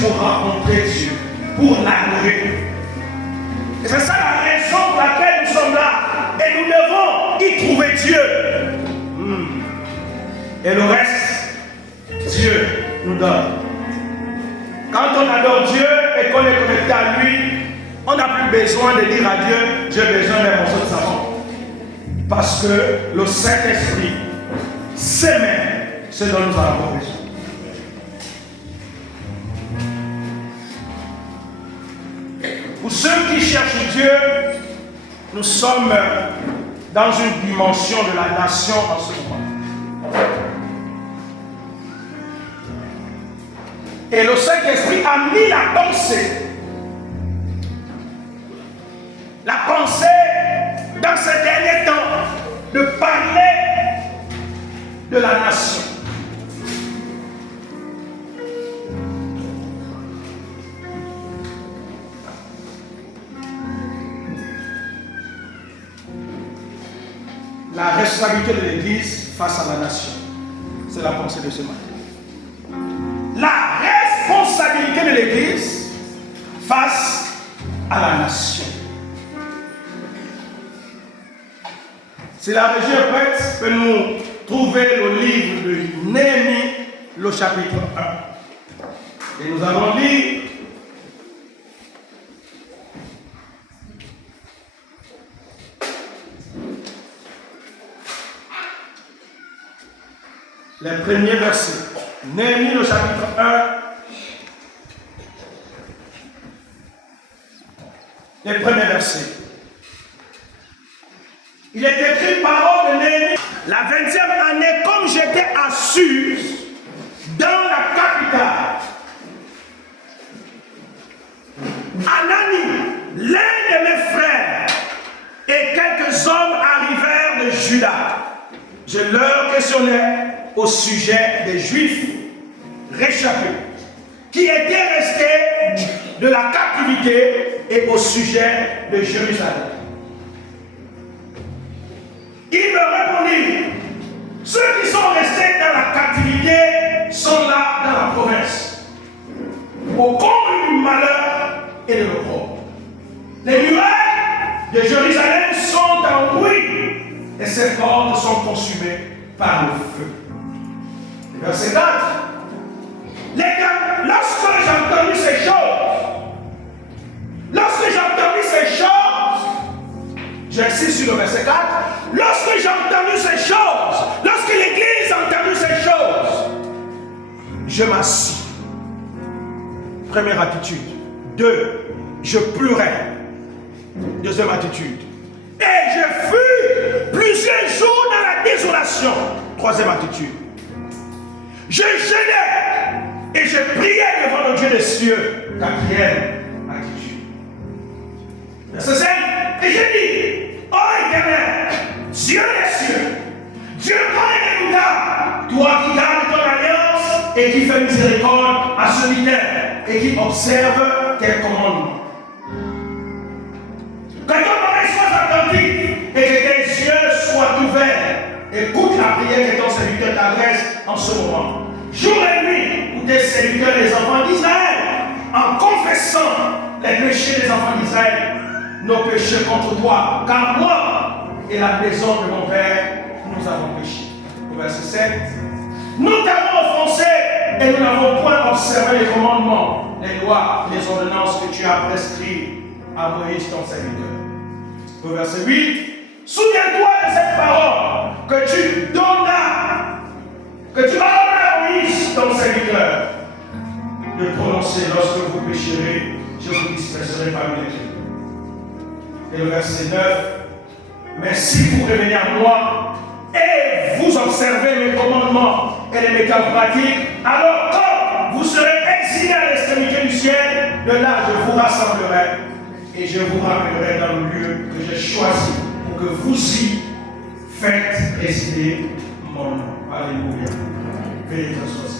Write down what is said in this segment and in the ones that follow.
pour rencontrer Dieu, pour l'adorer. Et c'est ça la raison pour laquelle nous sommes là. Et nous devons y trouver Dieu. Et le reste, Dieu nous donne. Quand on adore Dieu et qu'on est connecté à lui, on n'a plus besoin de dire à Dieu, j'ai besoin d'un morceau de savon. Parce que le Saint-Esprit sait même ce dont nous avons besoin. Pour ceux qui cherchent Dieu, nous sommes dans une dimension de la nation en ce moment. Et le Saint-Esprit a mis la pensée dans ces derniers temps de parler de la nation. La responsabilité de l'Église face à la nation. C'est la pensée de ce matin. La responsabilité de l'Église face à la nation. Si la régie est prête, peut nous trouver le livre de Néhémie, le chapitre 1. Et nous allons lire les premiers versets. Néhémie, le chapitre 1. Les premiers versets. Il est écrit parole de Néhémie. La 20e année, comme j'étais à Suse, dans la capitale, Anani, l'un de mes frères, et quelques hommes arrivèrent de Juda. Je leur questionnais au sujet des Juifs réchappés, qui étaient restés de la captivité, et au sujet de Jérusalem. Ils me répondirent, ceux qui sont restés dans la captivité sont là dans la province, au comble du malheur et de l'opprobre. Les murailles de Jérusalem sont en ruine et ses portes sont consumées par le feu. Verset 4. Lorsque j'ai entendu ces choses, j'insiste sur le verset 4, lorsque j'ai entendu ces choses, lorsque l'Église a entendu ces choses, je m'assis. Première attitude. 2. Je pleurais. Deuxième attitude. Et je fus plusieurs jours dans la désolation. Troisième attitude. Je jeûnais et je priais devant le Dieu des cieux. Quatrième attitude. Verset 5. Et j'ai dit, ô Éternel, Dieu des cieux, Dieu grand et redoutable, toi qui gardes ton alliance et qui fais miséricorde à ceux qui t'aiment et qui observe tes commandements. Que ton oreille soit attentive et que tes yeux soient ouverts. Écoute la prière que ton serviteur t'adresse en ce moment. Jour et nuit, où tes serviteurs, les enfants d'Israël, en confessant les péchés des enfants d'Israël, nos péchés contre toi, car moi et la maison de mon Père, nous avons péché. Au verset 7. Nous t'avons offensé et nous n'avons point observé les commandements, les lois, les ordonnances que tu as prescrites à Moïse ton serviteur. Au verset 8. Souviens-toi de cette parole que tu donnas, que tu as donné à Moïse ton serviteur, de prononcer lorsque vous pécherez, je vous disperserai parmi les gens. Et le verset 9. Mais si vous revenez à moi et vous observez mes commandements et les mettez en pratique, alors quand vous serez exilés à l'extrémité du ciel, de là je vous rassemblerai et je vous ramènerai dans le lieu que j'ai choisi pour que vous y faites résider mon nom. Alléluia. Béni soit.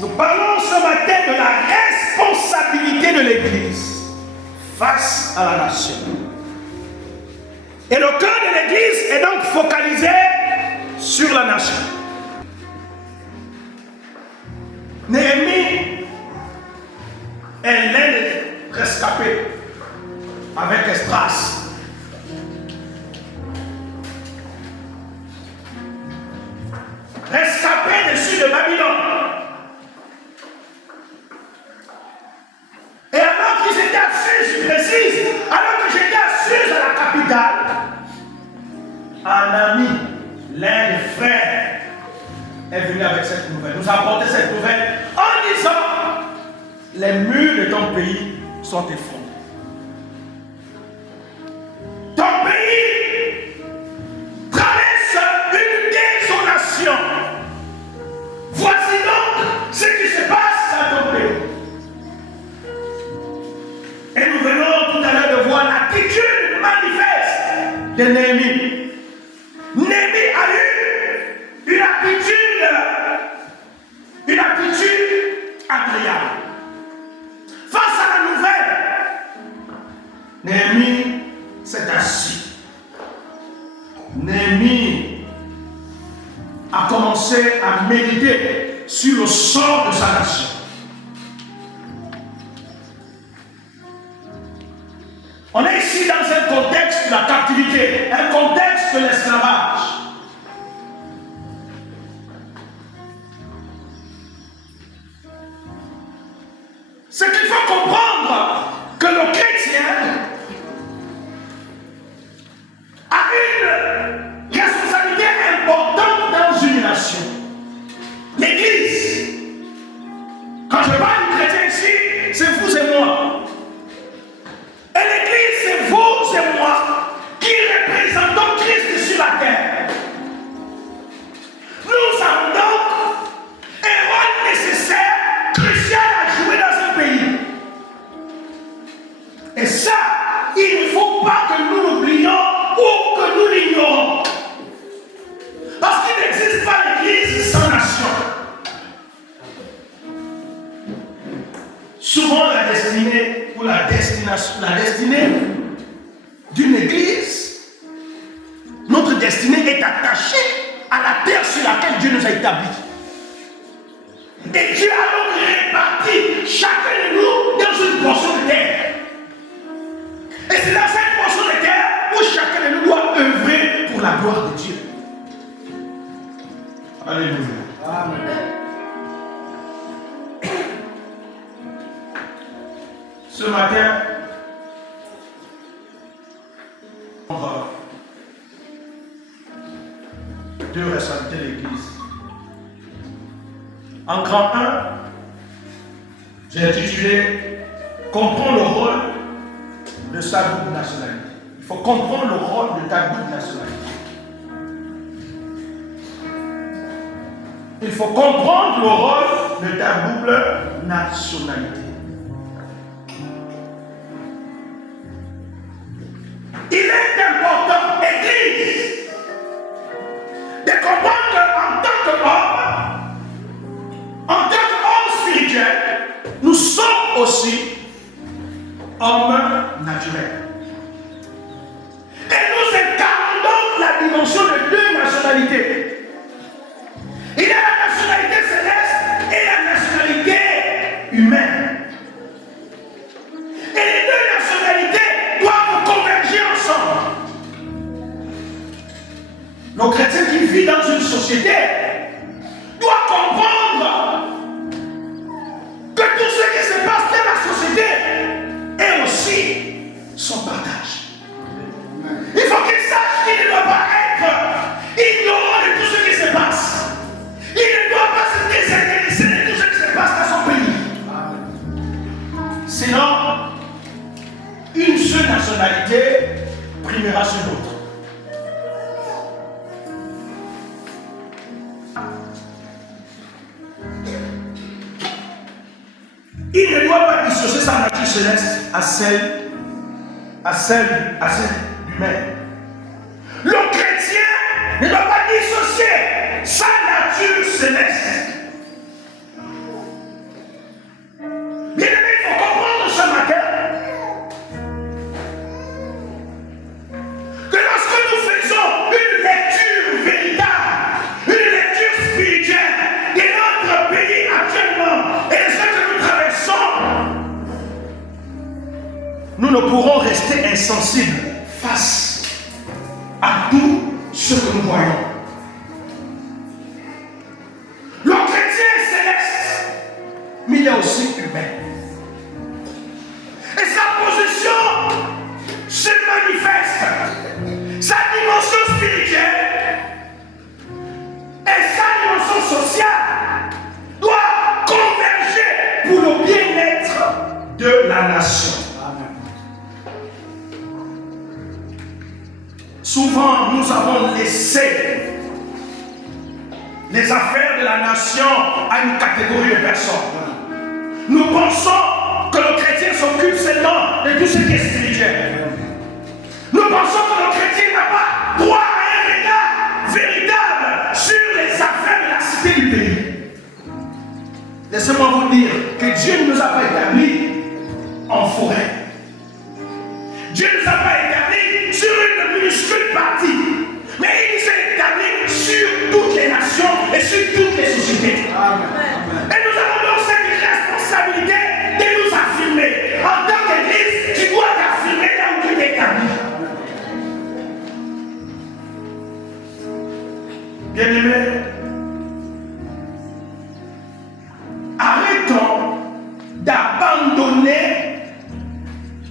Nous parlons ce matin de la responsabilité de l'Église face à la nation. Et le cœur de l'Église est donc focalisé sur la nation. Néhémie est l'un des rescapés avec Esdras. Rescapés dessus de Babylone. Et alors qu'ils étaient à Suse, je précise, alors que j'étais à Suse, à la capitale, un ami, l'un des frères, est venu avec cette nouvelle, nous a apporté cette nouvelle en disant: les murs de ton pays sont effondrés. Ton pays traverse une désolation. Voici donc ce qui se passe à ton pays. Et nous venons tout à l'heure de voir l'attitude manifeste de Néhémie. Néhémie a eu une attitude agréable. Face à la nouvelle, Néhémie s'est assis. Néhémie a commencé à méditer sur le sort de sa nation. On est ici dans un contexte de la captivité, un contexte de l'esclavage. Ce qu'il faut comprendre, que le chrétien a une responsabilité importante dans une nation. L'Église. Quand je parle du chrétien ici, c'est vous et moi. Et l'Église, c'est vous et moi qui représentons Christ sur la terre. Nous avons donc un rôle nécessaire, crucial à jouer dans ce pays. Et ça, il ne faut pas que nous l'oublions ou que nous l'ignorons. Parce qu'il n'existe pas l'Église sans nation. Souvent, la destinée ou la destinée d'une église, notre destinée est attachée à la terre sur laquelle Dieu nous a établis. Et Dieu a donc réparti chacun de nous dans une portion de terre. Et c'est dans cette portion de terre où chacun de nous doit œuvrer pour la gloire de Dieu. Alléluia. Amen. Ce matin, on va deux responsabilités de l'Église. En grand 1, j'ai intitulé Comprends le rôle de sa double nationalité. Il faut comprendre le rôle de ta double nationalité. Il faut comprendre le rôle de ta double nationalité. Il est important, Église, de comprendre qu'en tant qu'homme, en tant qu'homme spirituel, nous sommes aussi hommes naturels. Et nous incarnons donc la dimension de deux nationalités. Il y a la nationalité céleste et la nationalité humaine. Et les deux nationalités doivent converger ensemble. Le chrétien qui vit dans une société doit comprendre que tout ce qui se passe dans la société est aussi son partage. Il faut qu'il sache qu'il ne doit pas être ignorant de tout ce qui se passe. Il ne doit pas se désintéresser de tout ce qui se passe dans son pays. Sinon, une seule nationalité primera sur l'autre. Il ne doit pas dissocier sa nature céleste à celle humaine. Le chrétien ne doit pas dissocier sa nature céleste. Bien aimé, il faut comprendre ce matin que lorsque nous faisons une lecture véritable insensible face à tout ce que nous voyons. Le chrétien est céleste, mais il est aussi humain. Et sa position se manifeste, sa dimension spirituelle et sa dimension sociale doit converger pour le bien-être de la nation. Souvent, nous avons laissé les affaires de la nation à une catégorie de personnes. Nous pensons que le chrétien s'occupe seulement de tout ce qui est spirituel. Nous pensons que le chrétien n'a pas droit à un regard véritable sur les affaires de la cité du pays. Laissez-moi vous dire que Dieu ne nous a pas établis en forêt. Dieu ne nous a pas établis sur une minuscule partie, mais il nous a établis sur toutes les nations et sur toutes les sociétés. Amen. Et nous avons donc cette responsabilité de nous affirmer. En tant qu'Église, tu dois t'affirmer là où tu t'es établi. Bien-aimés, arrêtons d'abandonner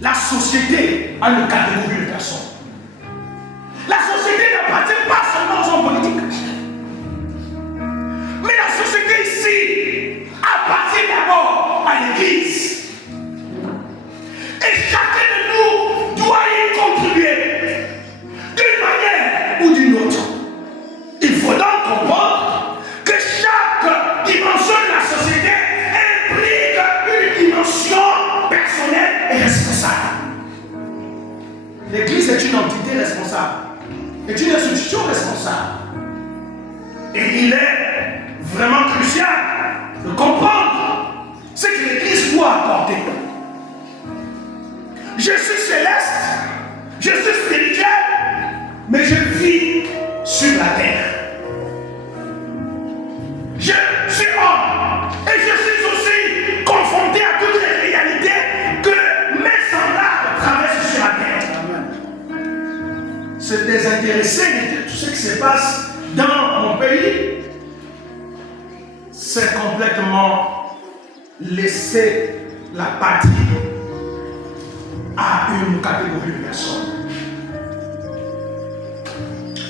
la société à une catégorie de personnes. La société n'appartient pas seulement aux hommes politiques. Mais la société ici appartient d'abord à l'Église. Et chacun de nous doit y contribuer d'une manière ou d'une autre. Il faut donc comprendre que chaque dimension de la société implique une dimension personnelle et responsable. L'Église est une entité responsable, est une institution responsable. Et il est vraiment crucial de comprendre ce que l'Église doit apporter. Je suis céleste, je suis spirituel, mais je vis sur la terre. Je suis homme et je suis aussi confronté à toutes les réalités que mes semblables traversent sur la terre. Se désintéresser de tout ce qui se passe dans mon pays, c'est complètement laisser la patrie à une catégorie de personnes.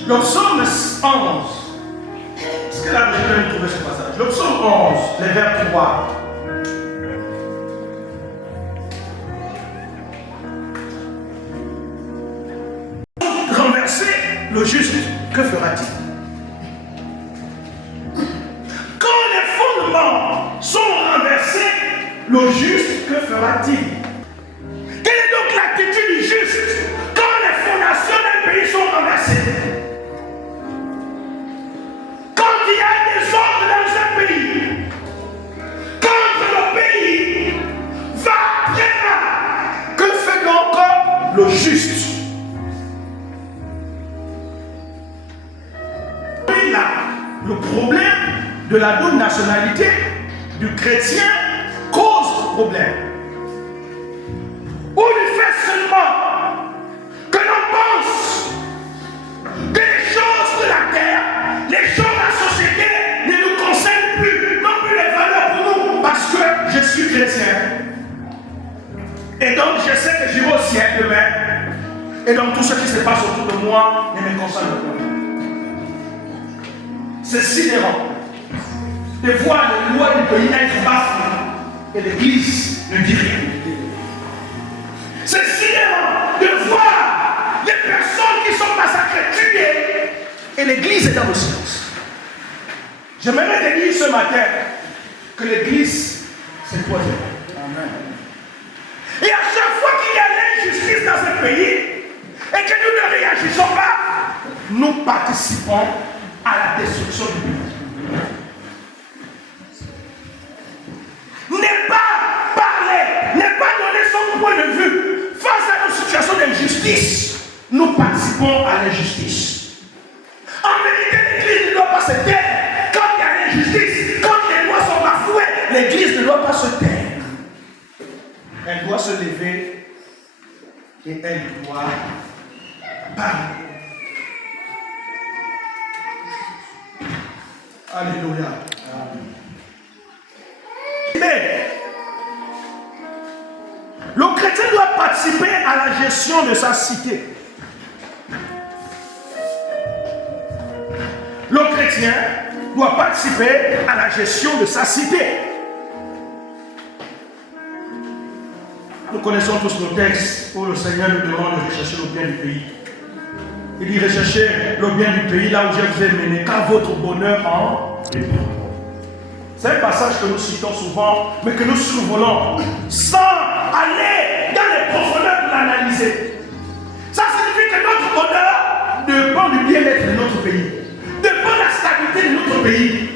Le psaume 11, est-ce que là je peux trouver ce passage? Le psaume 11, les vers 3. Renverser le juste, que fera-t-il? Quand les fondements sont renversés, le juste, que fera-t-il? Quelle est donc l'attitude du juste quand les fondations d'un pays sont renversées? Quand il y a des ordres dans un pays, quand le pays va très mal, que fait donc le juste? Et là, le problème de la double nationalité du chrétien cause problème. Ou du fait seulement que l'on pense que les choses de la terre, les choses de la société ne nous concernent plus, non plus les valeurs pour nous, parce que je suis chrétien. Et donc je sais que j'irai au ciel demain. Et donc tout ce qui se passe autour de moi ne me concerne pas. C'est sidérant de voir les lois du pays être basses et l'Église ne dit rien. C'est sidérant de voir les personnes qui sont massacrées, tuées, et l'Église est dans le silence. J'aimerais te dire ce matin que l'Église, c'est toi. Amen. Et à chaque fois qu'il y a l'injustice dans ce pays, et que nous ne réagissons pas, nous participons à la destruction du pays. N'est pas parler, n'est pas donner son point de vue face à une situation d'injustice. Nous participons à l'injustice. En vérité, l'Église ne doit pas se taire. Quand il y a l'injustice, quand les lois sont bafouées, l'Église ne doit pas se taire. Elle doit se lever et elle doit parler. Alléluia. Mais le chrétien doit participer à la gestion de sa cité. Le chrétien doit participer à la gestion de sa cité. Nous connaissons tous nos textes où le Seigneur nous demande de rechercher le bien du pays. Il dit recherchez le bien du pays là où je vous ai mené, car votre bonheur en dépend. C'est un passage que nous citons souvent, mais que nous survolons sans aller dans les profondeurs de l'analyser. Ça signifie que notre bonheur dépend du bien-être de notre pays, dépend de la stabilité de notre pays.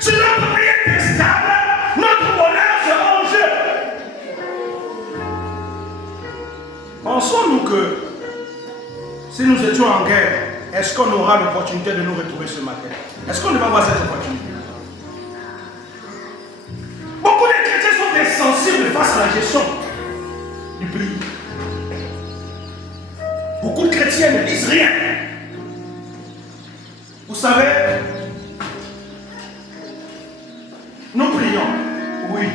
Si notre pays est stable, notre bonheur sera en jeu. Pensons-nous que si nous étions en guerre, est-ce qu'on aura l'opportunité de nous retrouver ce matin? Est-ce qu'on ne va avoir cette opportunité? Beaucoup de chrétiens sont insensibles face à la gestion du pays. Beaucoup de chrétiens ne disent rien. Vous savez, nous prions, oui.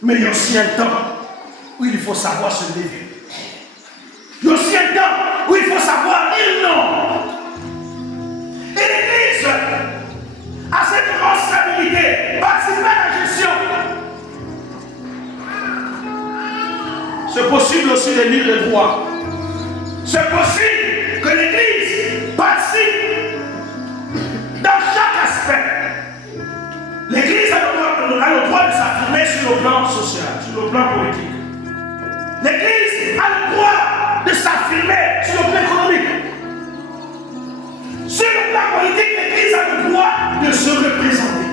Mais il y a aussi un temps où il faut savoir se lever. Il y a aussi un temps où il faut savoir dire non. Et l'Église a cette responsabilité, participer à la gestion. C'est possible aussi de lire le droit. C'est possible que l'Église participe dans chaque aspect. L'Église a le droit de s'affirmer sur le plan social, sur le plan politique. L'Église a le droit de s'affirmer sur le plan économique. Sur le plan politique, l'Église a le droit de se représenter.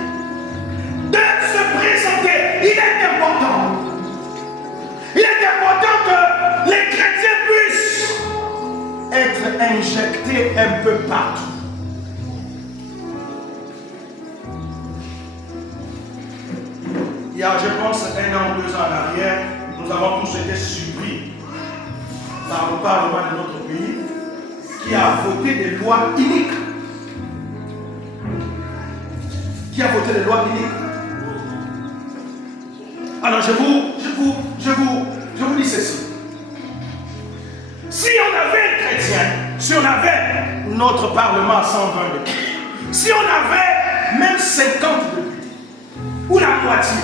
De se présenter. Il est important. Il est important que les chrétiens puissent être injectés un peu partout. Il y a, je pense, 1 an ou 2 ans en arrière, nous avons tous été surpris par le Parlement de notre pays qui a voté des lois iniques. Qui a voté des lois iniques. Alors je vous dis ceci. Si on avait un chrétien, si on avait notre Parlement à 120 députés, si on avait même 50 députés, ou la moitié,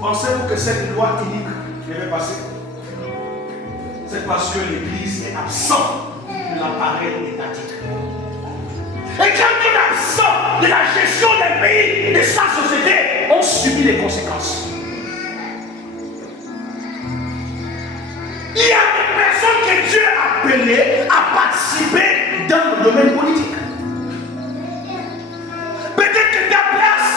pensez-vous que cette loi unique devait passer? C'est parce que l'Église est absente de l'appareil étatique. Et quand on est absent de la gestion des pays, de sa société, on subit les conséquences. Il y a des personnes que Dieu a appelées à participer dans le domaine politique. Peut-être que ta place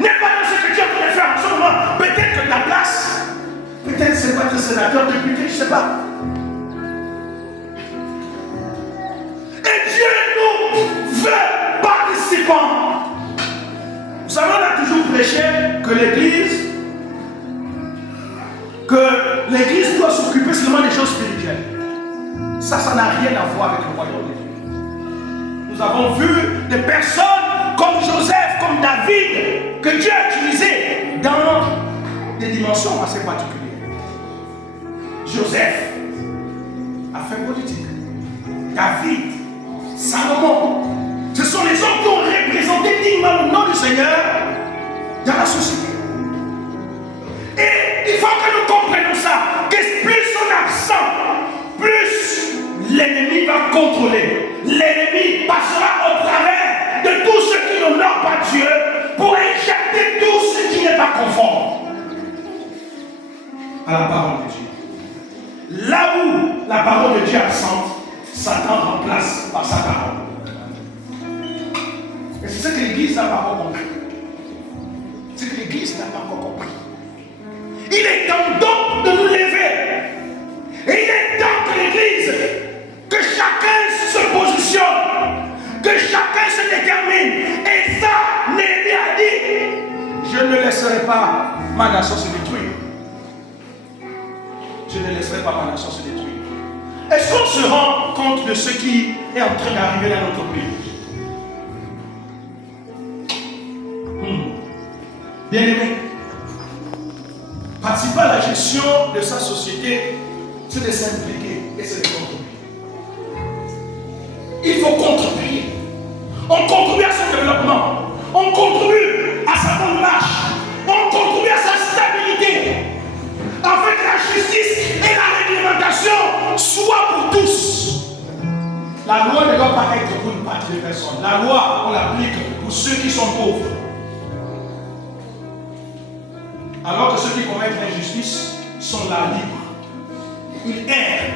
n'est pas dans ce que Dieu pourrait faire en ce moment. Peut-être que ta place, peut-être c'est pas être sénateur, député, je ne sais pas. Et Dieu nous veut participants. Vous savez, on a toujours prêché que l'Église doit s'occuper seulement des choses spirituelles. Ça n'a rien à voir avec le royaume de Dieu. Nous avons vu des personnes comme Joseph, comme David, que Dieu a utilisé dans des dimensions assez particulières. Joseph a fait politique. David, Salomon, ce sont les hommes qui ont représenté dignement le nom du Seigneur dans la société. Et il faut que nous comprenions ça, que plus on est absent, plus l'ennemi va contrôler. L'ennemi passera au travers de tout ce qui n'honore pas Dieu pour éjecter tout ce qui n'est pas conforme à la parole de Dieu. Là où la parole de Dieu est absente, Satan remplace par sa parole. Et c'est ce que l'Église n'a pas encore compris. C'est que l'Église n'a pas encore compris. Il est temps donc de nous lever. Et il est temps que l'Église, que chacun se positionne, que chacun se détermine. Et ça, Néhémie a dit, je ne laisserai pas ma nation se détruire. se rend compte de ce qui est en train d'arriver dans notre pays. Bien-aimé, participer à la gestion de sa société, c'est de s'impliquer et c'est de contribuer. Il faut contribuer. On contribue à son développement. On contribue à sa bonne marche. On contribue à sa stabilité. Afin que la justice et la réglementation soient pour tous. La loi ne doit pas être pour une partie de personnes. La loi, on l'applique pour ceux qui sont pauvres. Alors que ceux qui commettent l'injustice sont là libres. Ils errent.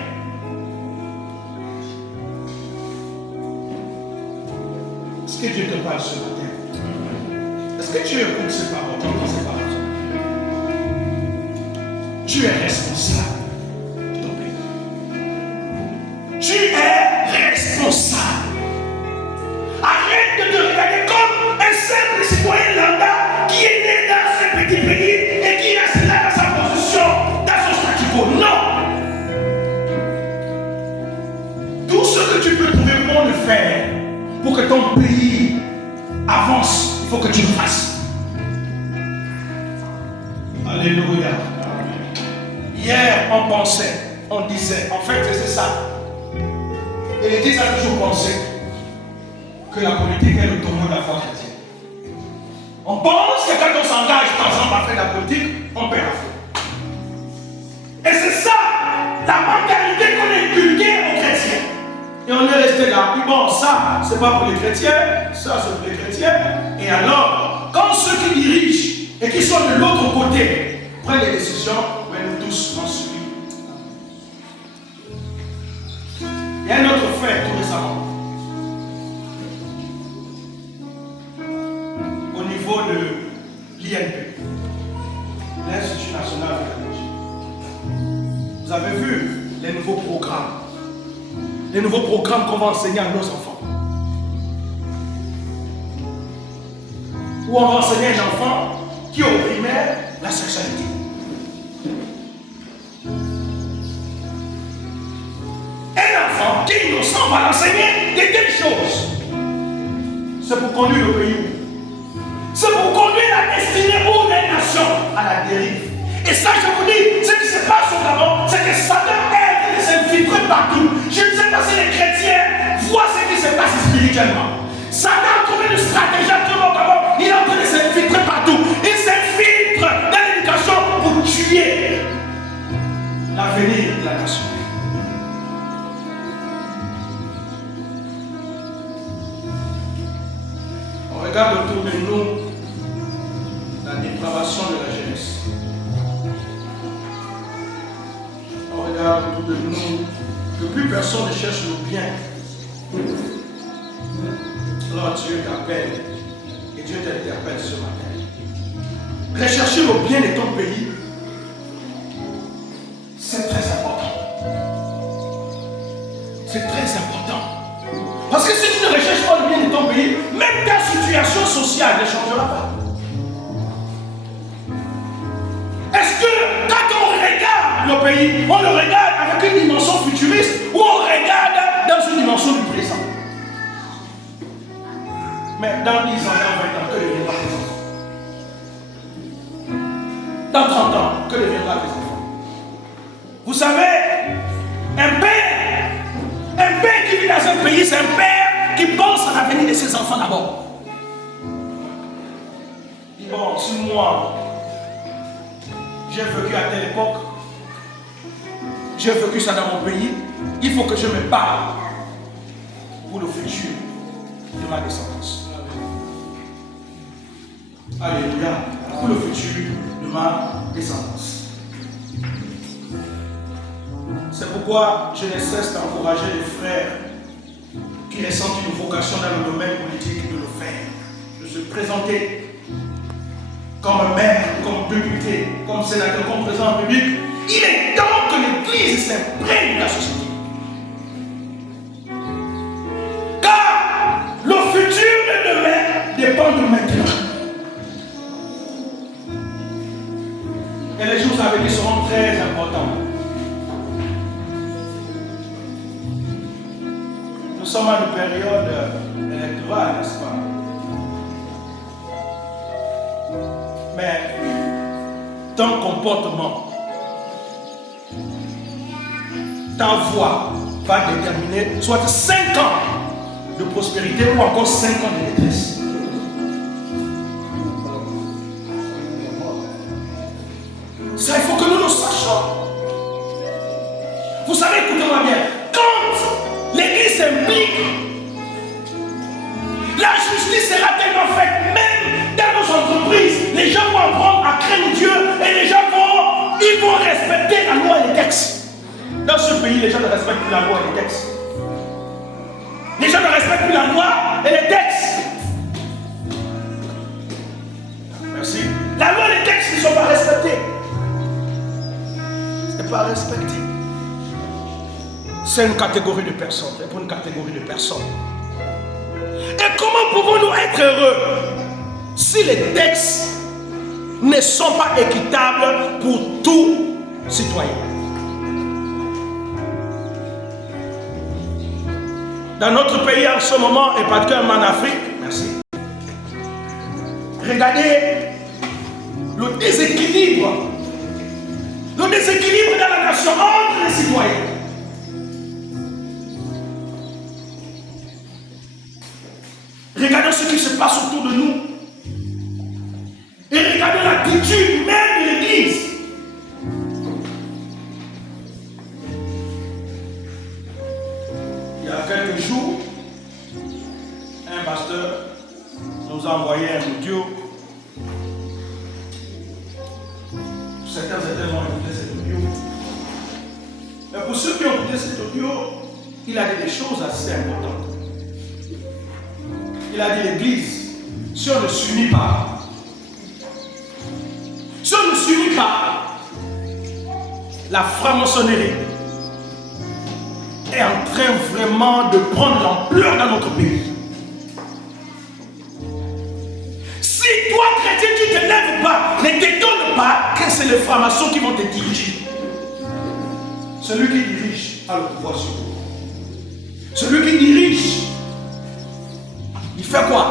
Est-ce que Dieu te parle ce matin? Est-ce que tu écoutes ces paroles? Tu entends ces paroles? Tu es responsable de ton pays. Tu es responsable. Arrête de te regarder comme un simple citoyen lambda qui est né dans ce petit pays et qui reste là dans sa position, dans son statu quo. Non! Tout ce que tu peux trouver bon de faire pour que ton pays avance, il faut que tu le fasses. Alléluia. Hier, on pensait, on disait, en fait, c'est ça. Et l'Église a toujours pensé que la politique est le tournoi de la foi chrétienne. On pense que quand on s'engage, par exemple, à faire la politique, on perd la foi. Et c'est ça, la mentalité qu'on a inculquée aux chrétiens. Et on est resté là. Puis bon, ça, c'est pas pour les chrétiens, ça, c'est pour les chrétiens. Et alors, quand ceux qui dirigent et qui sont de l'autre côté prennent des décisions, mais nous tous en subissons. Il y a un autre fait tout récemment. Au niveau de l'INP, l'Institut national de pédagogie. Vous avez vu les nouveaux programmes. Les nouveaux programmes qu'on va enseigner à nos enfants. Où on va enseigner à un enfant qui est au primaire la sexualité. Un enfant qui est innocent, on va l'enseigner de telles choses. C'est pour conduire le pays. C'est pour conduire la destinée ou les nations à la dérive. Et ça, je vous dis, ce qui se passe au Gabon, c'est que Satan aide de s'infiltrer partout. Je ne sais pas si les chrétiens voient ce qui se passe spirituellement. Satan a trouvé une stratégie au Gabon. Il est en train de s'infiltrer partout. Il s'infiltre dans l'éducation pour tuer l'avenir de la nation. On regarde autour de nous la dépravation de la jeunesse. On regarde autour de nous que plus personne ne cherche le bien. Alors Dieu t'appelle et Dieu t'interpelle ce matin. Rechercher le bien de ton pays, c'est très important. C'est très important. Parce que si tu ne recherches pas le bien de ton pays, même ta situation sociale ne changera pas. Est-ce que quand on regarde le pays, on le regarde avec une dimension futuriste ou on regarde dans une dimension du présent? Mais dans 10 ans, dans 20 ans, que deviendra tes enfants? Dans 30 ans, que deviendra tes enfants? Vous savez, un père qui vit dans un pays, c'est un père qui pense à l'avenir de ses enfants d'abord. Il dit bon, si moi, j'ai vécu à telle époque, j'ai vécu ça dans mon pays, il faut que je me bats pour le futur de ma descendance. Alléluia. Pour le futur de ma descendance. C'est pourquoi je ne cesse d'encourager les frères qui ressentent une vocation dans le domaine politique de le faire. De se présenter comme maire, comme député, comme sénateur, comme président public. Il est temps que l'Église s'imprègne de la société. Car le futur de demain dépend de maintenant. Et les jours à venir seront très importants. sommes à une période électorale, n'est-ce pas? Mais ton comportement, ta voix va déterminer soit 5 ans de prospérité ou encore 5 ans de détresse. Ça, il faut que nous le sachions. Vous savez, écoutez-moi bien, quand l'Église s'implique, la justice sera tellement faite, même dans nos entreprises, les gens vont apprendre à craindre Dieu et les gens vont respecter la loi et les textes. Dans ce pays, les gens ne respectent plus la loi et les textes. Les gens ne respectent plus la loi et les textes. Merci. La loi et les textes ne sont pas respectés. Ce n'est pas respecté. C'est une catégorie de personnes. C'est pour une catégorie de personnes. Et comment pouvons-nous être heureux si les textes ne sont pas équitables pour tout citoyen? Dans notre pays en ce moment, et particulièrement en Afrique, merci. Regardez le déséquilibre dans la nation entre les citoyens. Regardez ce qui se passe autour de nous. Et regardez l'attitude même de l'Église. Il y a quelques jours, un pasteur nous a envoyé un audio. Certains ont écouté cet audio. Mais pour ceux qui ont écouté cet audio, il a dit des choses assez importantes. Il a dit l'Église, si on ne s'unit pas, la franc-maçonnerie est en train vraiment de prendre l'ampleur dans notre pays. Si toi, chrétien, tu ne te lèves pas, ne t'étonne pas que c'est les francs-maçons qui vont te diriger. Celui qui dirige a le pouvoir sur toi. Celui qui dirige, il fait quoi?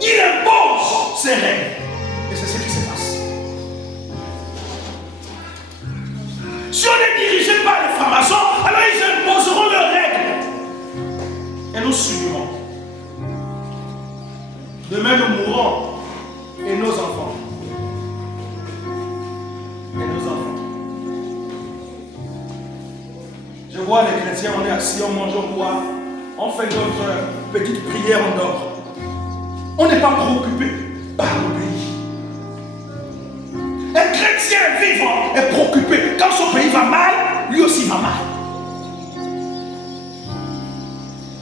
Il impose ses règles. Et c'est ce qui se passe. Si on est dirigé par les francs-maçons, alors ils imposeront leurs règles. Et nous subirons. Demain, nous mourrons. Et nos enfants. Je vois les chrétiens, on est assis, on mange, on boit. On fait notre petite prière, on dort. On n'est pas préoccupé par le pays. Un chrétien vivant est préoccupé. Quand son pays va mal, lui aussi va mal.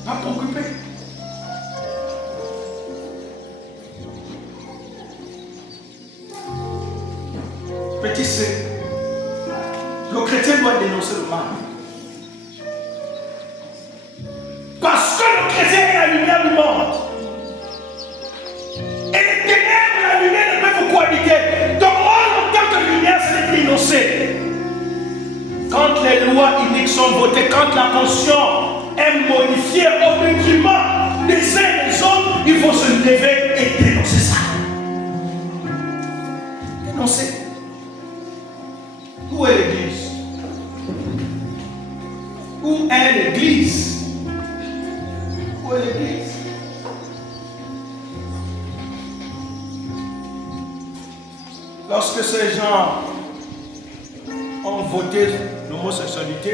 Pas préoccupé. Petit C, le chrétien doit dénoncer le mal. Parce que le chrétien est la lumière du monde. Et les ténèbres et la lumière ne peuvent vous cohabiter. Donc, en tant que lumière, c'est de dénoncer. Quand les lois iniques sont votées, quand la conscience est modifiée au détriment des uns et des autres, il faut se lever et dénoncer ça. Dénoncer. Où est l'église? Où est l'église? Où est l'église? Lorsque ces gens ont voté l'homosexualité,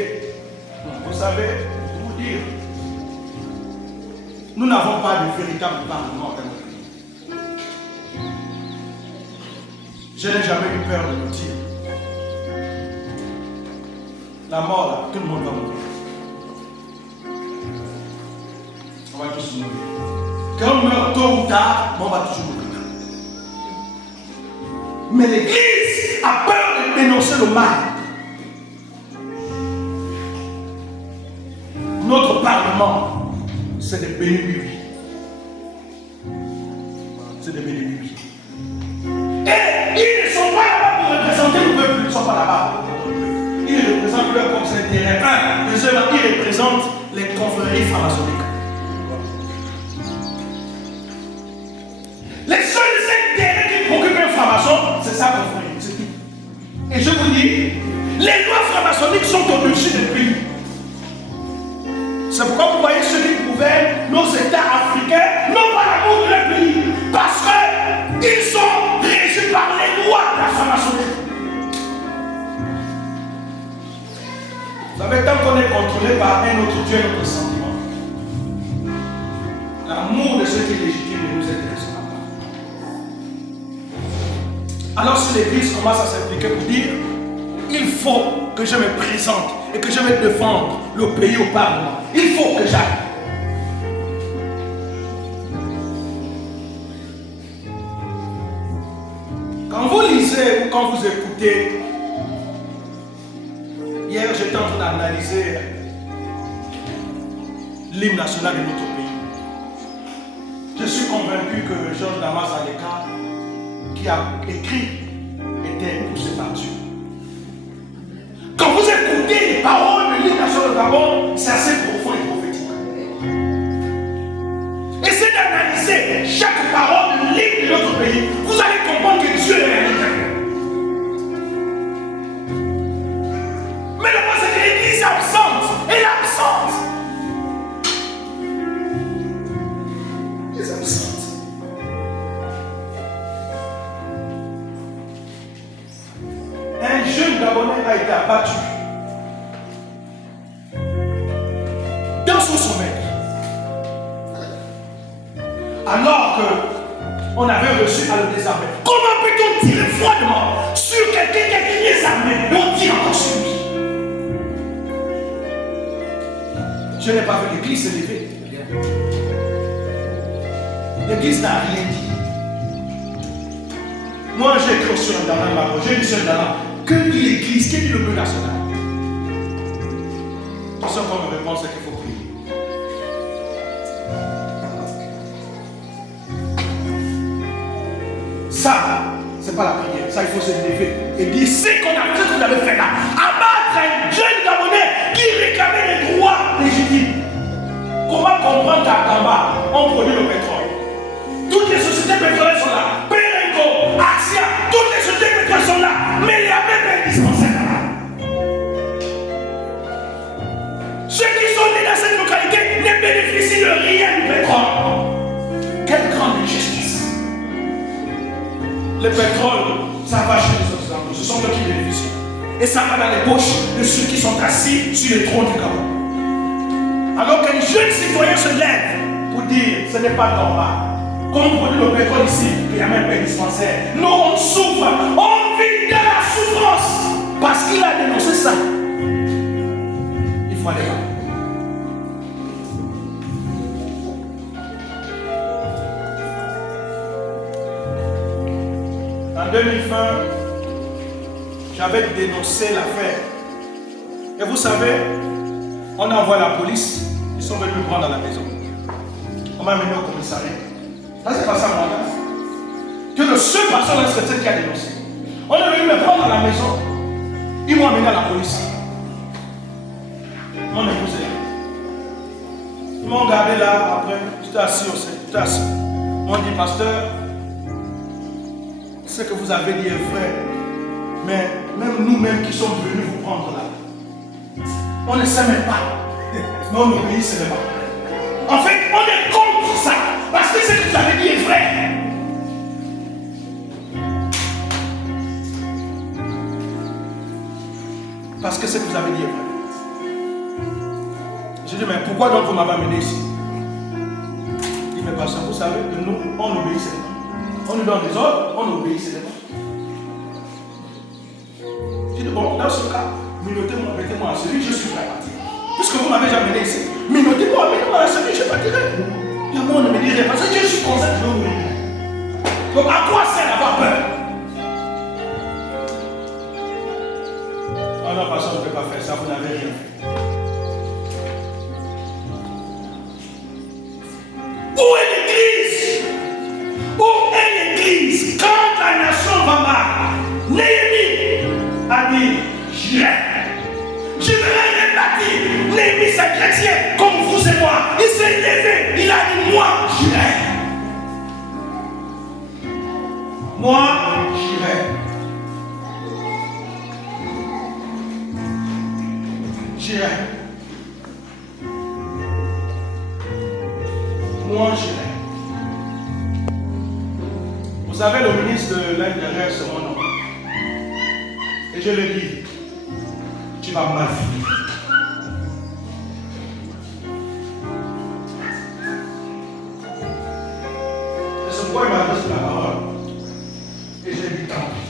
vous savez, je vais vous dire, nous n'avons pas de véritable parlement dans notre pays. Je n'ai jamais eu peur de le dire. La mort, là, tout le monde va mourir. On va tous mourir. Quand on meurt tôt ou tard, on va toujours mourir. Mais l'Église a peur de dénoncer le mal. Notre parlement, c'est des bénédicts. C'est des bénédicts. Et ils ne sont pas là-bas pour représenter le peuple. Ils ne sont pas là-bas. Ils représentent leur propre intérêt. deuxièmement, il représente les confréries franc-maçonniques. Les seuls intérêts qui préoccupent un franc-maçon, c'est sa confrérie. C'est tout. Et je vous dis, les lois franc-maçonniques sont au-dessus des pays. C'est pourquoi vous voyez ceux qui gouvernent nos États africains n'ont pas l'amour de leur pays. Parce qu'ils sont régis par les lois de la franc-maçonnerie. Vous savez, tant qu'on est contrôlé par un autre Dieu, notre sentiment, l'amour de ceux qui est légitime ne nous intéressera pas. Alors si l'Église commence à s'impliquer pour dire, il faut que je me présente et que je vais défendre le pays au Parlement, il faut que j'aille. Quand vous lisez ou quand vous écoutez, hier j'étais en train d'analyser l'hymne national de notre pays. Je suis convaincu que Georges Damas Aleka, qui a écrit, était poussé par Dieu. Quand vous écoutez les paroles de l'hymne national de Gabon, c'est assez profond et prophétique. Essayez d'analyser chaque parole de l'hymne de notre pays. Vous allez comprendre que Dieu est réalité. Mais le point c'est que l'Église est absente. Elle est absente. Elle est absente. Un jeune Gabonais a été abattu dans son sommeil. Alors qu'on avait reçu à le désarmer. Comment peut-on tirer froidement sur quelqu'un qui a été désarmé et on tire encore sur lui? Je n'ai pas vu l'Église se lever. L'Église n'a rien dit. Moi j'ai cru sur un Dana, j'ai dit sur un Dana. Que dit l'Église? Que dit le peuple national? Tout ça comme réponse, c'est qu'il faut prier. Ça, c'est pas la prière. Ça, il faut se lever et dire ce que vous avez fait là. Abattre un jeune Gabonais qui réclamait les droits légitimes. Comment comprendre qu'à Kamba, on produit le pétrole? Toutes les sociétés pétrolières sont là. Perenco, Axia, toutes les sociétés pétrolières sont là. Mais il y a même un dispensaire là. Ceux qui sont nés dans cette localité ne bénéficient de rien du pétrole. Quelle grande injustice. Le pétrole, ça va chez les Occidentaux. Ce sont eux qui bénéficient. Et ça va dans les poches de ceux qui sont assis sur les trônes du Gabon. Alors qu'un jeune citoyen se lève pour dire ce n'est pas normal. Comme on produit le pétrole ici, il y a même pas un dispensaire. Nous on souffre, on vit dans la souffrance. Parce qu'il a dénoncé ça. Il faut aller là. En 2020, j'avais dénoncé l'affaire. Et vous savez, on a envoyé la police, ils sont venus me prendre à la maison. On m'a amené au commissariat. Ça c'est passé à moi là. Que le seul pasteur là, c'est qui a dénoncé. On est venu me prendre à la maison. Ils m'ont amené à la police. Mon épouse est là. Ils m'ont gardé là, après, j'étais assis aussi. J'étais assis. Ils m'ont dit, pasteur, ce que vous avez dit est vrai. Mais même nous-mêmes qui sommes venus vous prendre là, on ne sait même pas. Mais on obéit, ce n'est pas. En fait, on est contre ça. Parce que ce que vous avez dit est vrai. Parce que ce que vous avez dit est vrai. J'ai dit, mais pourquoi donc vous m'avez amené ici? Il dit, mais parce que vous savez que nous, on obéit, c'est pas. On nous donne des ordres, on obéit, c'est pas. J'ai dit, bon, dans ce cas, minotez-moi, mettez-moi à celui, je suis prêt à partir. Puisque vous m'avez jamais amené ici, minotez-moi, mettez-moi à celui, je partirai. Le monde ne me dirait pas, parce que je suis conscient que je veux mourir. Donc à quoi sert d'avoir peur? Oh non, personne ne peut pas faire ça, vous n'avez rien fait. Où est l'église? Où est l'église? Quand la nation va mal, Néhémie a dit, j'irai rebâtir. chrétien comme vous et moi. Il s'est levé, il a dit moi, j'irai. Moi, j'irai. J'irai. Moi, j'irai. Vous savez, le ministre de l'Intérieur, c'est mon nom. Et je le dis, tu vas mal finir. Et c'est pourquoi il m'adresse la parole. Et je lui tant pis.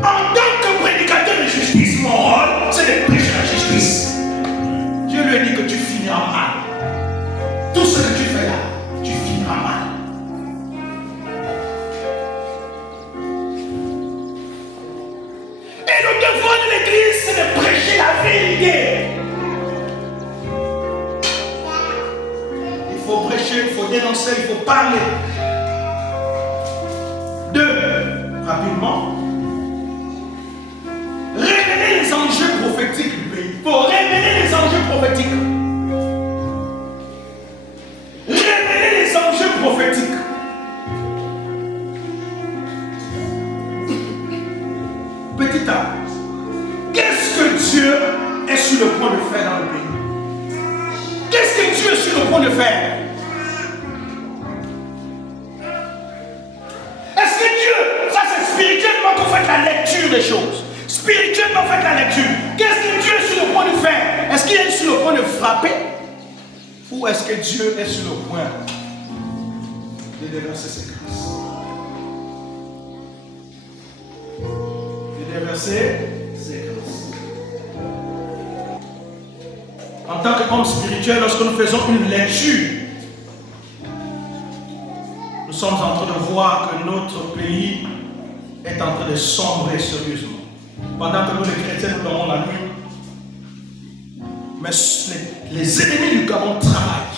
En tant que prédicateur de justice, mon rôle, c'est de prêcher la justice. Dieu lui a dit que tu finiras mal. Tout ce que tu fais là, tu finiras mal. Et le devoir de l'église, c'est de prêcher la vérité. Il faut prêcher, il faut dénoncer, il faut parler. Deux, rapidement, révéler les enjeux prophétiques du pays. Il faut révéler les enjeux prophétiques. Révéler les enjeux prophétiques. Petit A, qu'est-ce que Dieu est sur le point de faire dans le pays? Qu'est-ce que Dieu est sur le point de faire? Est-ce que Dieu, ça c'est spirituellement qu'on fait la lecture des choses? Spirituellement, faites la lecture. Qu'est-ce que Dieu est sur le point de faire? Est-ce qu'il est sur le point de frapper? Ou est-ce que Dieu est sur le point de déverser ses grâces? De déverser ses grâces. En tant qu'homme spirituel, lorsque nous faisons une lecture, nous sommes en train de voir que notre pays est en train de sombrer sérieusement. Pendant que nous, les chrétiens, nous dormons la nuit. Mais les ennemis du Gabon travaillent.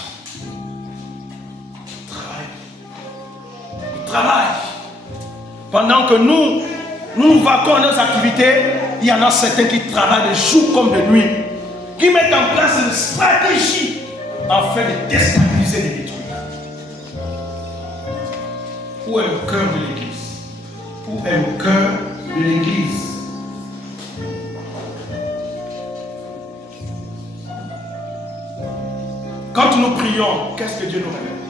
Ils travaillent. Pendant que nous vaquons à nos activités, il y en a certains qui travaillent de jour comme de nuit, qui mettent en place une stratégie afin de déstabiliser et de détruire. Où est le cœur de l'Église? Où est le cœur de l'Église? Quand nous prions, qu'est-ce que Dieu nous révèle?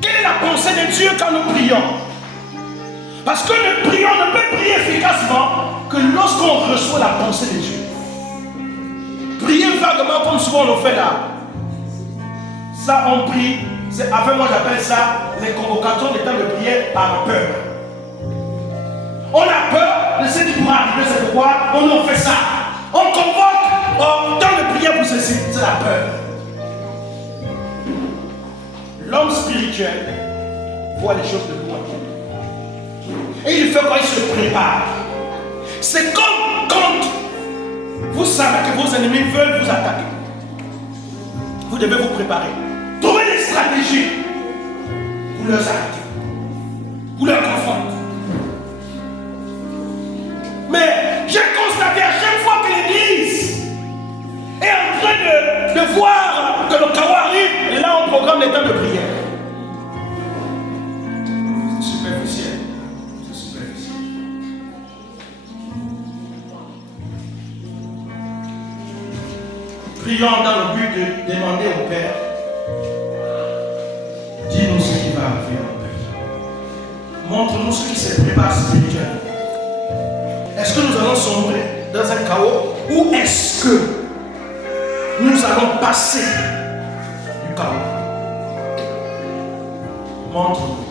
Quelle est la pensée de Dieu quand nous prions? Parce que nous prions, ne peut prier efficacement que lorsqu'on reçoit la pensée de Dieu. Prier vaguement comme souvent on le fait là. Ça on prie, enfin moi j'appelle ça les convocations des temps de prière par peur. On a peur de ce qui pourra arriver, c'est pourquoi on en fait ça. On convoque. Or, dans le prière pour ceci, c'est la peur. L'homme spirituel voit les choses de loin. Et il fait quoi? Il se prépare. C'est comme quand vous savez que vos ennemis veulent vous attaquer. Vous devez vous préparer. Trouvez des stratégies pour leur arrêter, pour leur confondre. Mais j'ai constaté à chaque fois que l'Église est en train de voir que le chaos arrive, et là on programme les temps de prière. C'est superficiel. C'est superficiel. Prions dans le but de demander au Père, dis-nous ce qui va arriver au Père. Montre-nous ce qui se prépare spirituellement. Est-ce que nous allons sombrer dans un chaos ou est-ce que nous allons passer du chaos? Montre-nous.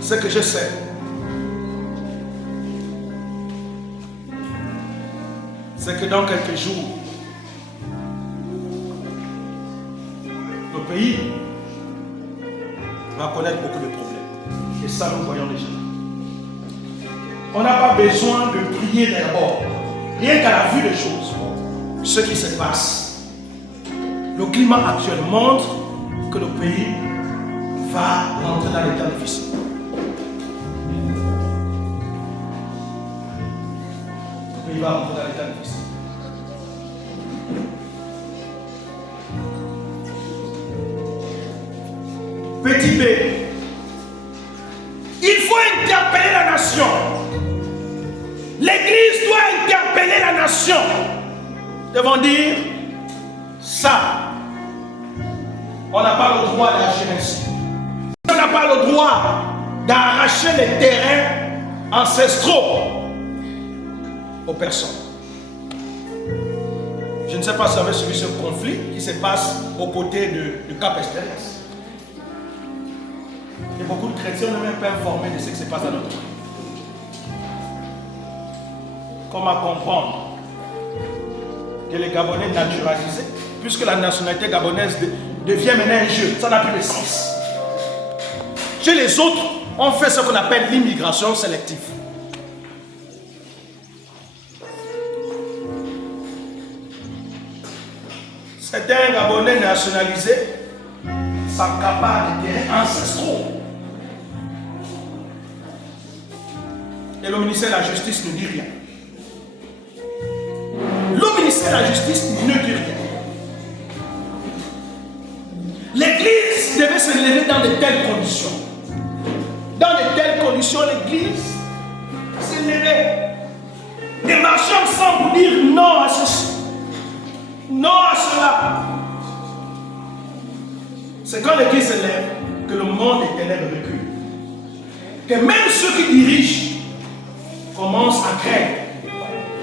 Ce que je sais, c'est que dans quelques jours, le pays va connaître beaucoup de problèmes. Et ça, nous voyons déjà. On n'a pas besoin de prier d'abord. Rien qu'à la vue des choses, ce qui se passe. Le climat actuel montre que le pays va rentrer dans l'état difficile. il va rentrer dans l'état de Christ. Petit B. Il faut interpeller la nation. L'Église doit interpeller la nation. Ils vont dire ça. On n'a pas le droit d'arracher ainsi. On n'a pas le droit d'arracher les terrains ancestraux aux personnes. Je ne sais pas si vous avez suivi ce conflit qui se passe aux côtés de Cap Espérance. Et beaucoup de chrétiens ne sont même pas informés de ce qui se passe dans notre pays. Comment comprendre que les Gabonais naturalisés, puisque la nationalité gabonaise devient maintenant un jeu, ça n'a plus de sens. Chez les autres, on fait ce qu'on appelle l'immigration sélective. Certains Gabonais nationalisés s'accaparent des terrains ancestraux. Et le ministère de la Justice ne dit rien. Le ministère de la Justice ne dit rien. L'Église devait se lever dans de telles conditions. Dans de telles conditions, l'Église s'est levée et marchait ensemble pour dire non à ceci, non à cela. C'est quand l'Église se lève que le monde des ténèbres recule. Que même ceux qui dirigent commencent à craindre.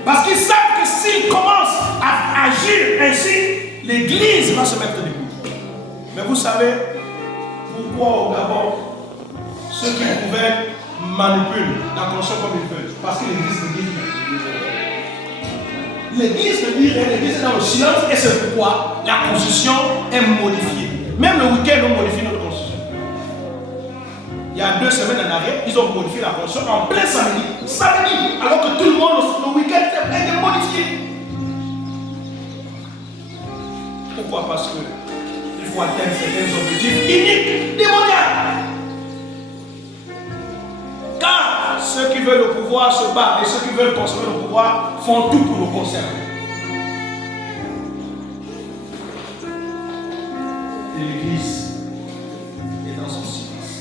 Parce qu'ils savent que s'ils commencent à agir ainsi, l'Église va se mettre debout. Mais vous savez pourquoi au Gabon, ceux qui pouvaient manipulent la conscience comme ils veulent? Parce que l'Église ne dit rien. L'Église ne dit rien, l'Église est dans le silence et c'est pourquoi la constitution est modifiée. Même le week-end, on modifie notre constitution. Il y a 2 semaines en arrière, ils ont modifié la constitution en plein samedi. Samedi, alors que tout le monde, le week-end, était modifié. Pourquoi? Parce que il faut atteindre certains objectifs uniques, démoniaques. Car ceux qui veulent le pouvoir se battent et ceux qui veulent conserver le pouvoir font tout pour le conserver. Et l'Église est dans son silence.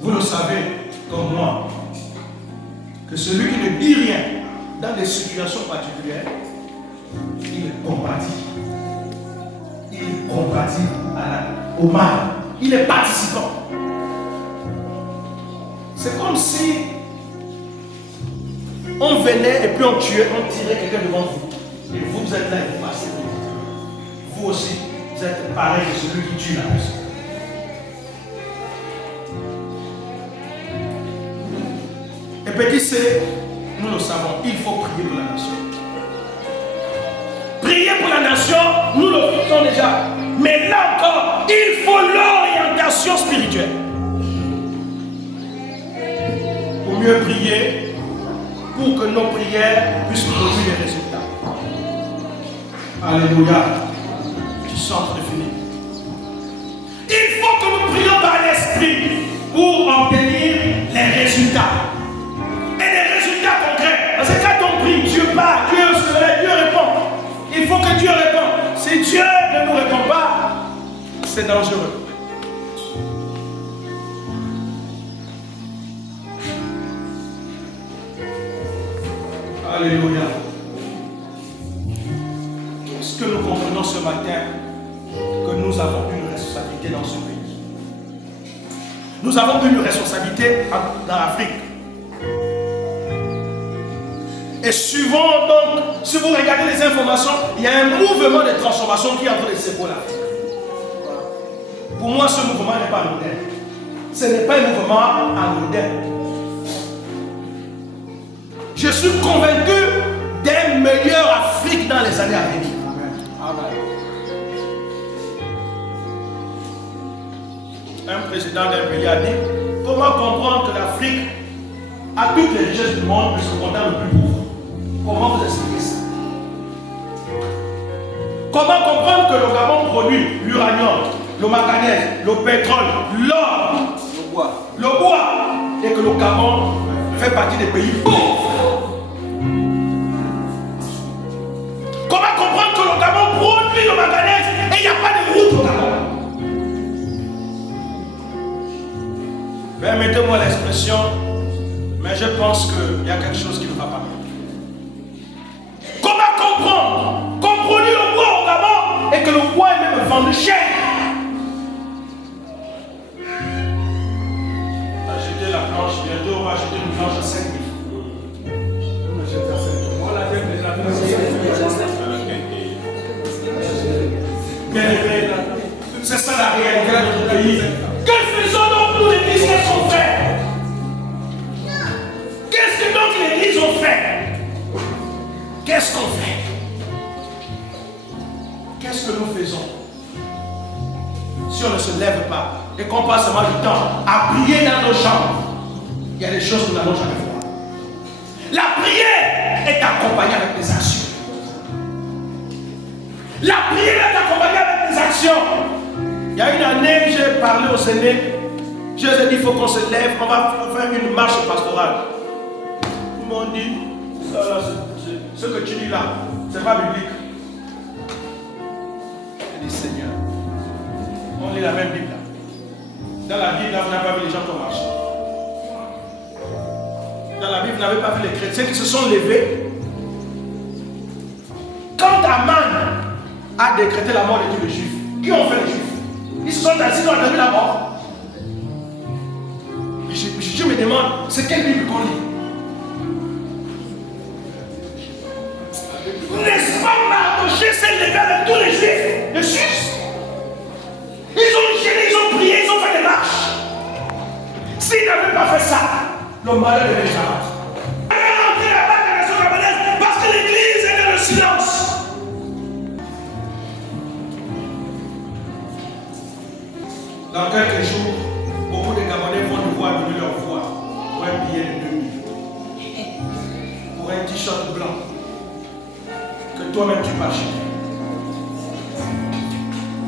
Vous le savez, comme moi, que celui qui ne dit rien dans des situations particulières, il compatit. Il compatit au mal. Il est participant. C'est comme si on venait et puis on tuait, on tirait quelqu'un devant vous. Et vous êtes là et vous passez. Vous aussi, vous êtes pareil que celui qui tue la personne. Et petit C, nous le savons, il faut prier pour la nation. Prier pour la nation, nous le faisons déjà. Mais là encore, il faut l'orientation spirituelle. Pour mieux prier, pour que nos prières puissent produire des résultats. Alléluia. Je suis en train de finir. Il faut que nous prions par l'esprit pour obtenir les résultats. Et des résultats concrets. Parce que quand on prie, Dieu parle, Dieu se lève, Dieu répond. Il faut que Dieu réponde. Si Dieu ne nous répond pas, c'est dangereux. Alléluia. Est-ce que nous comprenons ce matin que nous avons une responsabilité dans ce pays? Nous avons une responsabilité dans l'Afrique. Et suivant donc, si vous regardez les informations, il y a un mouvement de transformation qui est en train de s'ébranler l'Afrique. Pour moi, ce mouvement n'est pas anodin. Ce n'est pas un mouvement anodin. Je suis convaincu d'une meilleure Afrique dans les années à venir. Amen. Un président d'un pays a dit: comment comprendre que l'Afrique a toutes les richesses du monde, mais se condamne le plus pauvre? Comment vous expliquez ça? Comment comprendre que le Gabon produit l'uranium, le manganèse, le pétrole, l'or, le bois, et que le Gabon fait partie des pays pauvres? Comment comprendre que le Gabon produit le manganèse et il n'y a pas de route au Gabon? Permettez-moi l'expression, mais je pense qu'il y a quelque chose qui ne va pas bien. Comment comprendre qu'on produit le bois au Gabon et que le bois est même vendu cher? Acheter la planche, bientôt on va acheter une planche à 5 000. C'est ça la réalité de notre pays. Que faisons donc nous l'église? Qu'est-ce qu'on fait? Qu'est-ce que donc l'église ont fait? Qu'est-ce qu'on fait? Qu'est-ce que nous faisons? Si on ne se lève pas et qu'on passe seulement du temps à prier dans nos chambres, il y a des choses que nous n'allons jamais voir. La prière est accompagnée avec des actions. La prière est accompagnée avec des actions. Il y a une année, j'ai parlé aux aînés. Je leur ai dit, il faut qu'on se lève, on va faire une marche pastorale. Ils m'ont dit, ça là, ce que tu dis là, c'est pas biblique. J'ai dit, Seigneur, on lit la même Bible là. Dans la Bible, là, vous n'avez pas vu les gens qui ont marché. Dans la Bible, vous n'avez pas vu les chrétiens qui se sont levés. Quand Aman a décrété la mort de tous les juifs, qui ont fait les juifs? Ils se sont assis, ils ont entendu la mort. Je me demande, c'est quelle Bible qu'on lit? N'est-ce pas Mardochée s'est levé avec tous les juifs de Sus? Ils ont gêné, ils ont prié, ils ont fait des marches. S'ils n'avaient pas fait ça, le malheur est déjà là. Parce que l'église est dans le silence. Dans quelques jours, beaucoup de Gabonais vont devoir donner leur voix pour un billet de 2000, pour un t-shirt blanc que toi-même tu peux acheter.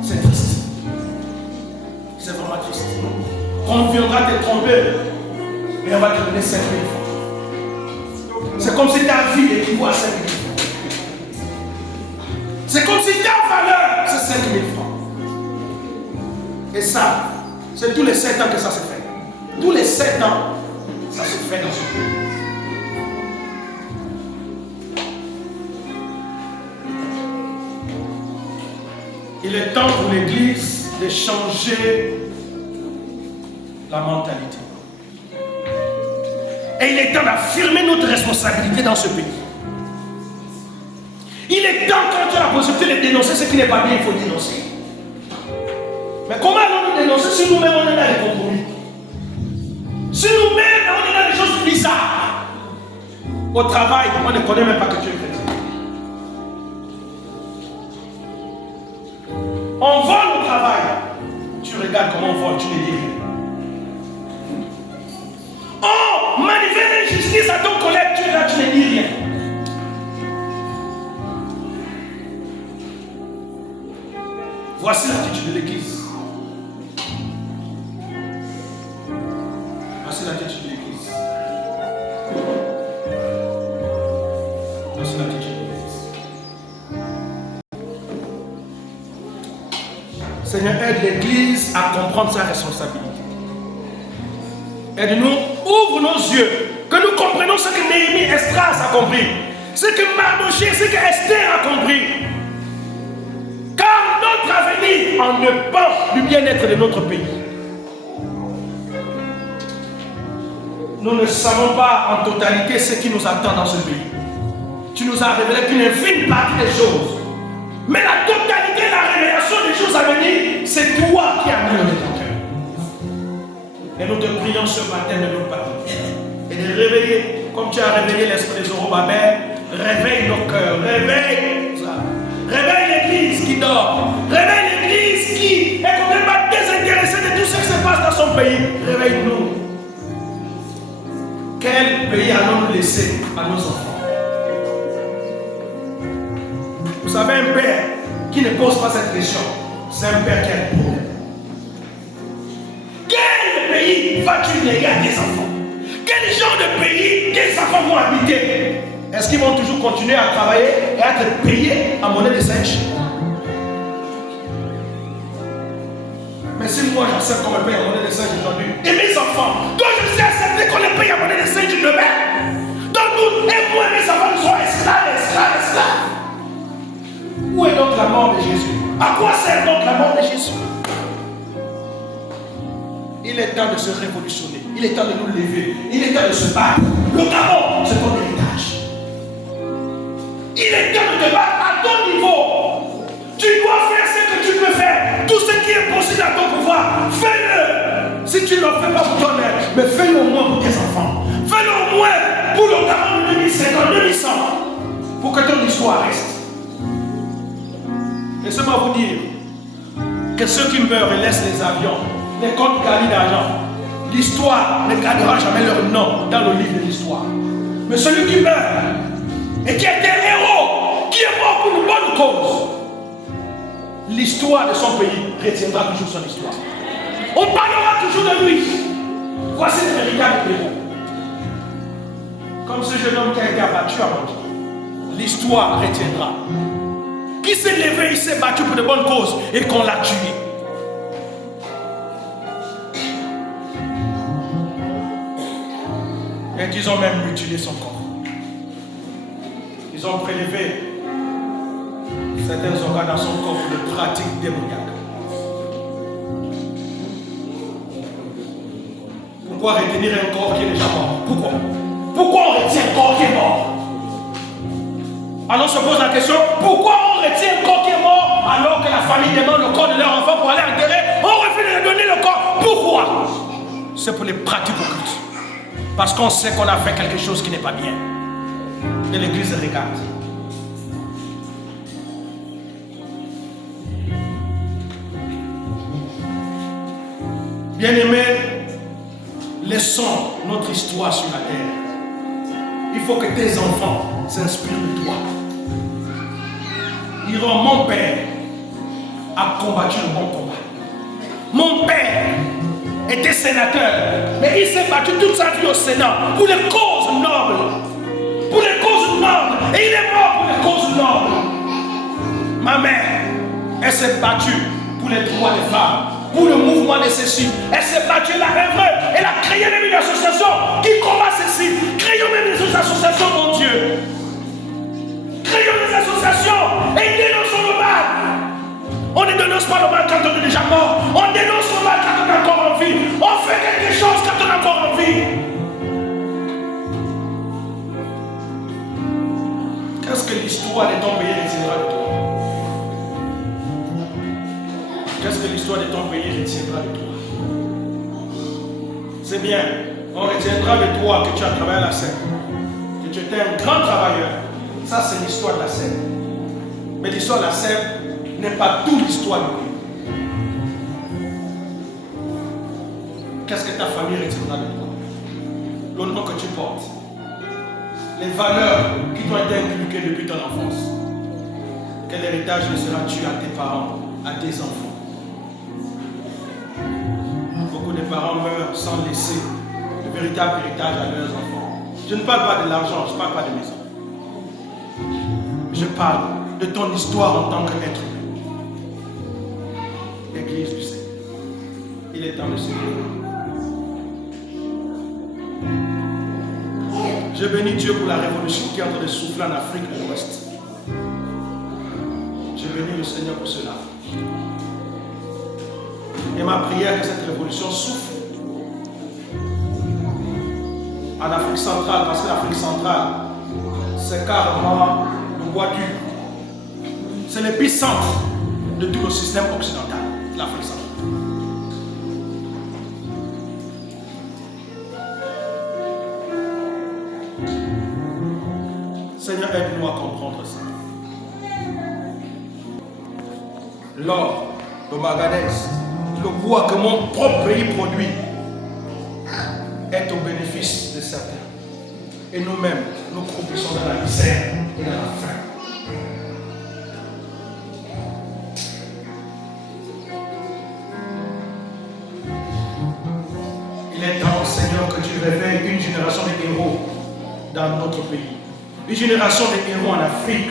C'est triste. C'est vraiment triste. On viendra te tromper et on va te donner 5 000 francs. C'est comme si ta vie équivaut à 5 000 francs. C'est comme si ta valeur, c'est 5 000 francs. Et ça, c'est tous les 7 ans que ça se fait. Tous les 7 ans, ça se fait dans ce pays. Il est temps pour l'Église de changer la mentalité. Et il est temps d'affirmer notre responsabilité dans ce pays. Il est temps, quand tu as la possibilité de dénoncer ce qui n'est pas bien, il faut dénoncer. Mais comment allons-nous dénoncer si nous-mêmes on est dans les compromis? Si nous-mêmes on est dans des choses bizarres? Au travail, on ne connaît même pas que tu es chrétien. On vole au travail. Tu regardes comment on vole, tu ne dis rien. On manifeste l'injustice à ton collègue, tu es là, tu ne dis rien. Voici l'attitude de l'Église. Voici l'attitude de l'Église. Voici l'attitude de l'Église. Seigneur, aide l'Église à comprendre sa responsabilité. Aide-nous, ouvre nos yeux, que nous comprenions ce que Néhémie Esdras a compris, ce que Mardochée, ce que Esther a compris. Car notre avenir en dépend du bien-être de notre pays. Nous ne savons pas en totalité ce qui nous attend dans ce pays. Tu nous as révélé qu'une infime partie des choses. Mais la totalité de la révélation des choses à venir, c'est toi qui as mis dans ton cœur. Et nous te prions ce matin de nous parler. Et de réveiller, comme tu as réveillé l'esprit de Zorobabel, réveille nos cœurs, réveille ça. Réveille l'église qui dort. Réveille l'église qui est complètement désintéressée de tout ce qui se passe dans son pays. Réveille-nous. Quel pays allons-nous laisser à nos enfants? Vous savez, un père qui ne pose pas cette question, c'est un père qui a le problème. Quel pays vas-tu léguer à tes enfants? Quel genre de pays les enfants vont habiter? Est-ce qu'ils vont toujours continuer à travailler et à être payés en monnaie de singe? Mais si moi j'accepte qu'on me paye en monnaie de singe aujourd'hui, et mes enfants, donc je sais accepter qu'on les paye en monnaie de singe demain. Donc nous, et moi et mes enfants, nous sommes esclaves. Où est donc la mort de Jésus? À quoi sert donc la mort de Jésus? Il est temps de se révolutionner. Il est temps de nous lever. Il est temps de se battre. Le Gabon, c'est ton héritage. Il est temps de te battre à ton niveau. Tu dois faire ce que tu peux faire. Tout ce qui est possible à ton pouvoir, fais-le. Si tu ne le fais pas pour toi-même, mais fais-le au moins pour tes enfants. Fais-le au moins pour le Gabon de 2050, 2100. Pour que ton histoire reste. Laissez-moi vous dire que ceux qui meurent et laissent les avions, les comptes gagnés d'argent, l'histoire ne gagnera jamais leur nom dans le livre de l'histoire. Mais celui qui meurt et qui est un héros, qui est mort pour une bonne cause, l'histoire de son pays retiendra toujours son histoire. On parlera toujours de lui. Voici le véritable héros. Comme ce jeune homme qui a été abattu à Montréal. L'histoire retiendra. Qui s'est levé, il s'est battu pour de bonnes causes et qu'on l'a tué. Et qu'ils ont même mutilé son corps. Ils ont prélevé certains organes dans son corps pour de pratiques démoniaques. Pourquoi retenir un corps qui est déjà mort? Pourquoi on retient un corps qui est mort? Alors on se pose la question, pourquoi on retient un corps qui est mort alors que la famille demande le corps de leur enfant pour aller enterrer? On refuse de donner le corps. Pourquoi? C'est pour les pratiques occultes. Parce qu'on sait qu'on a fait quelque chose qui n'est pas bien. Et l'église regarde. Bien-aimés, laissons notre histoire sur la terre. Il faut que tes enfants s'inspirent de toi. Diront, mon père a combattu le bon combat. Mon père était sénateur, mais il s'est battu toute sa vie au Sénat pour les causes nobles. Pour les causes nobles. Et il est mort pour les causes nobles. Ma mère, elle s'est battue pour les droits des femmes, pour le mouvement de ceci. Elle s'est battue, elle a œuvré, elle a créé même une association qui combat ceci. Créons même des associations, mon Dieu. Créons des associations et dénonçons le mal. On ne dénonce pas le mal quand on est déjà mort. On dénonce le mal quand on est encore en vie. On fait quelque chose quand on est encore en vie. Qu'est-ce que l'histoire de ton pays retiendra de toi? Qu'est-ce que l'histoire de ton pays retiendra de toi? C'est bien, on retiendra de toi que tu as travaillé à la scène, que tu étais un grand travailleur. Ça, c'est l'histoire de la scène. Mais l'histoire de la scène n'est pas toute l'histoire du pays. Qu'est-ce que ta famille retiendra de toi? Le nom que tu portes. Les valeurs qui t'ont été inculquées depuis ton enfance. Quel héritage laisseras-tu à tes parents, à tes enfants? Beaucoup de parents meurent sans laisser le véritable héritage à leurs enfants. Je ne parle pas de l'argent, je ne parle pas de maison. Je parle de ton histoire en tant qu'être humain. Église du Seigneur. Il est temps de se lever. Je bénis Dieu pour la révolution qui est en train de souffler en Afrique de l'Ouest. Je bénis le Seigneur pour cela. Et ma prière est que cette révolution souffle en Afrique centrale, parce que l'Afrique centrale, c'est carrément le bois dur. C'est l'épicentre de tout le système occidental, l'Afrique centrale. Seigneur, aide-nous à comprendre ça. L'or, le manganèse, le bois que mon propre pays produit est au bénéfice de certains. Et nous-mêmes, nous croupissons dans la misère et dans la faim. Il est temps, Seigneur, Seigneur, que tu réveilles une génération de héros dans notre pays. Une génération de héros en Afrique.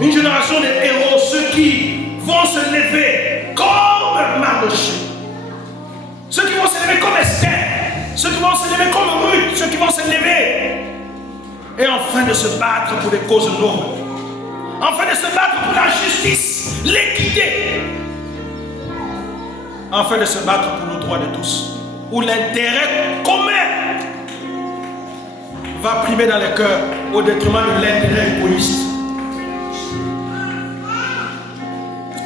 Une génération de héros, ceux qui vont se lever comme Mardochée. Ceux qui vont se lever comme Esther. Ceux qui vont se lever comme Ruth. Ceux qui vont se lever. Et enfin de se battre pour des causes nobles. Enfin de se battre pour la justice, l'équité. Enfin de se battre pour le droit de tous. Où l'intérêt commun va primer dans les cœurs au détriment de l'intérêt égoïste.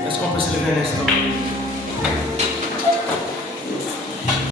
Est-ce qu'on peut se lever un instant?